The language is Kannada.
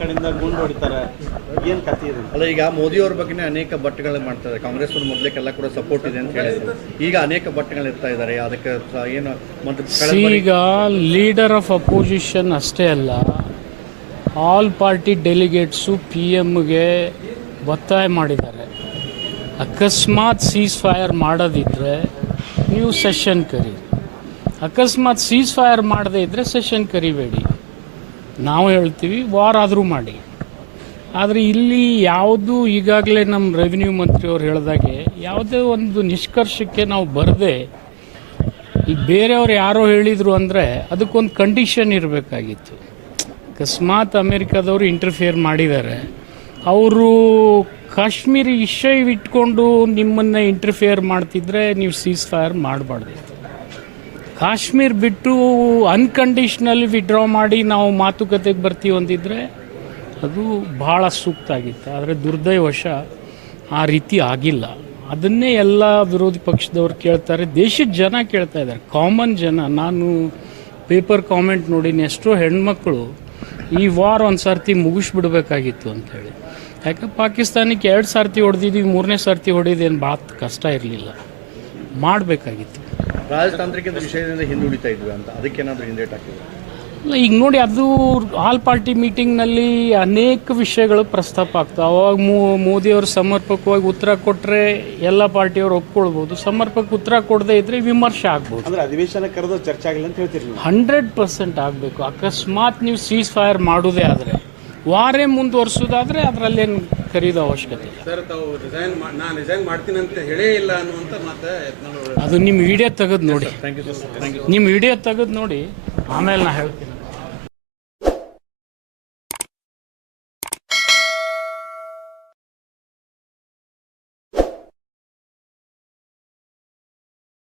ಆ ಕಡೆಯಿಂದ ಗುಂಡು ಹೊಡಿತಾರೆ. ಏನು ಕಥೆ ಇದೆ? ಅಲ್ಲ ಈಗ ಮೋದಿ ಅವ್ರ ಬಗ್ಗೆ ಅನೇಕ ಬಟ್ಟೆಗಳನ್ನ ಮಾಡ್ತಾರೆ ಕಾಂಗ್ರೆಸ್ ಅವ್ರ ಮೊದಲೇಕೆಲ್ಲ ಕೂಡ ಸಪೋರ್ಟ್ ಇದೆ ಅಂತ ಹೇಳಿದ್ರು. ಈಗ ಅನೇಕ ಬಟ್ಟೆಗಳು ಇರ್ತಾ ಇದ್ದಾರೆ. ಅದಕ್ಕೆ ಏನು ಮತ್ತೆ ಈಗ ಲೀಡರ್ ಆಫ್ ಅಪೋಸಿಷನ್ ಅಷ್ಟೇ ಅಲ್ಲ ಆಲ್ ಪಾರ್ಟಿ ಡೆಲಿಗೇಟ್ಸು ಪಿ ಎಮ್ಗೆ ಒತ್ತಾಯ ಮಾಡಿದ್ದಾರೆ. ಅಕಸ್ಮಾತ್ ಸೀಸ್ ಫೈರ್ ಮಾಡೋದಿದ್ರೆ ನೀವು ಸೆಷನ್ ಕರಿ ಅಕಸ್ಮಾತ್ ಸೀಸ್ ಫೈರ್ ಮಾಡದೇ ಇದ್ದರೆ ಸೆಷನ್ ಕರಿಬೇಡಿ. ನಾವು ಹೇಳ್ತೀವಿ ವಾರ್ ಆದರೂ ಮಾಡಿ. ಆದರೆ ಇಲ್ಲಿ ಯಾವುದು ಈಗಾಗಲೇ ನಮ್ಮ ರೆವಿನ್ಯೂ ಮಂತ್ರಿಯವ್ರು ಹೇಳಿದಾಗೆ ಯಾವುದೇ ಒಂದು ನಿಷ್ಕರ್ಷಕ್ಕೆ ನಾವು ಬರದೆ ಈಗ ಬೇರೆಯವ್ರು ಯಾರೋ ಹೇಳಿದರು ಅಂದರೆ ಅದಕ್ಕೊಂದು ಕಂಡೀಷನ್ ಇರಬೇಕಾಗಿತ್ತು. ಅಕಸ್ಮಾತ್ ಅಮೇರಿಕಾದವರು ಇಂಟರ್ಫಿಯರ್ ಮಾಡಿದ್ದಾರೆ. ಅವರು ಕಾಶ್ಮೀರಿ ವಿಷಯ ಇಟ್ಕೊಂಡು ನಿಮ್ಮನ್ನು ಇಂಟರ್ಫಿಯರ್ ಮಾಡ್ತಿದ್ರೆ ನೀವು ಸೀಸ್ ಫೈರ್ ಮಾಡಬಾರ್ದಿತ್ತು ಕಾಶ್ಮೀರ್ ಬಿಟ್ಟು ಅನ್ಕಂಡೀಷ್ನಲ್ ವಿಡ್ರಾ ಮಾಡಿ ನಾವು ಮಾತುಕತೆಗೆ ಬರ್ತೀವಿ ಅಂದಿದ್ರೆ ಅದು ಭಾಳ ಸೂಕ್ತ ಆಗಿತ್ತು. ಆದರೆ ದುರ್ದೈವಶ ಆ ರೀತಿ ಆಗಿಲ್ಲ. ಅದನ್ನೇ ಎಲ್ಲ ವಿರೋಧ ಪಕ್ಷದವ್ರು ಕೇಳ್ತಾರೆ. ದೇಶದ ಜನ ಕೇಳ್ತಾ ಇದ್ದಾರೆ. ಕಾಮನ್ ಜನ. ನಾನು ಪೇಪರ್ ಕಾಮೆಂಟ್ ನೋಡಿನಿ. ಎಷ್ಟೋ ಹೆಣ್ಮಕ್ಳು ಈ ವಾರ್ ಒಂದು ಸರ್ತಿ ಮುಗಿಸ್ಬಿಡ್ಬೇಕಾಗಿತ್ತು ಅಂತೇಳಿ ಯಾಕೆ? ಪಾಕಿಸ್ತಾನಕ್ಕೆ ಎರಡು ಸರ್ತಿ ಹೊಡೆದಿದ್ದೀವಿ ಮೂರನೇ ಸರ್ತಿ ಹೊಡೆದೇನು ಭಾಳ ಕಷ್ಟ ಇರಲಿಲ್ಲ. ಮಾಡಬೇಕಾಗಿತ್ತು. ರಾಜತಾಂತ್ರಿಕ ವಿಷಯದಿಂದ ಹಿಂದುಳಿತಾ ಇದ್ವಿ ಅಂತ. ಏನಾದರೂ ಹಿಂದೇಟ್ ಹಾಕಿದ್ರು? ಇಲ್ಲ ಈಗ ನೋಡಿ ಅದು ಆಲ್ ಪಾರ್ಟಿ ಮೀಟಿಂಗ್ನಲ್ಲಿ ಅನೇಕ ವಿಷಯಗಳು ಪ್ರಸ್ತಾಪ ಆಗ್ತವೆ. ಅವಾಗ ಮೋ- ಮೋದಿಯವರು ಸಮರ್ಪಕವಾಗಿ ಉತ್ತರ ಕೊಟ್ಟರೆ ಎಲ್ಲ ಪಾರ್ಟಿಯವರು ಒಪ್ಕೊಳ್ಬೋದು. ಸಮರ್ಪಕ ಉತ್ತರ ಕೊಡದೇ ಇದ್ರೆ ವಿಮರ್ಶೆ ಆಗ್ಬೋದು. ಅಂದ್ರೆ ಅಧಿವೇಶನ ಕರೆದು ಚರ್ಚೆ ಆಗಿಲ್ಲ ಅಂತ ಹೇಳ್ತೀರಿ ನೀವು? ಹಂಡ್ರೆಡ್ ಪರ್ಸೆಂಟ್ ಆಗಬೇಕು. ಅಕಸ್ಮಾತ್ ನೀವು ಸೀಸ್ ಫೈರ್ ಮಾಡೋದೇ ಆದರೆ. ವಾರೇ ಮುಂದುವರಿಸೋದಾದರೆ ಅದರಲ್ಲೇನು ಕರೀದೋ ಅವಶ್ಯಕತೆ ಇಲ್ಲ. ಸರ್ ತಾವು ರಿಸೈನ್ ನಾನು ರಿಸೈನ್ ಮಾಡ್ತೀನಿ ಅಂತ ಹೇಳೇ ಇಲ್ಲ ಅನ್ನುವಂಥ ಯತ್ನಾಳ್ ಅದು ನಿಮ್ಮ ವಿಡಿಯೋ ತೆಗೆದು ನೋಡಿ. ನಿಮ್ಮ ವಿಡಿಯೋ ತೆಗೆದು ನೋಡಿ ಆಮೇಲೆ ನಾ ಹೇಳ್ತೀನಿ.